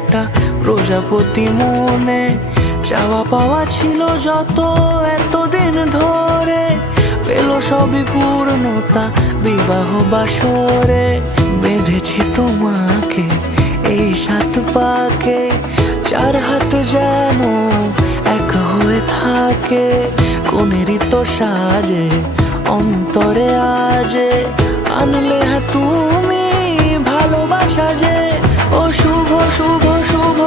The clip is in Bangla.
ফোঁটা প্রজাপতি মনে। চাওয়া পাওয়া ছিল যত এতদিন ধরে, পেল সবই পূর্ণতা বিবাহ বাসরে। বেঁধেছি তোমাকে এই 7 পাকে, 4 হাত যেন এক হয়ে থাকে। কোনেরই তো সাজে অন্তরে আজে, আনলে হ্যাঁ তুমি ভালোবাসা যে। ও শুভ শুভ শুভ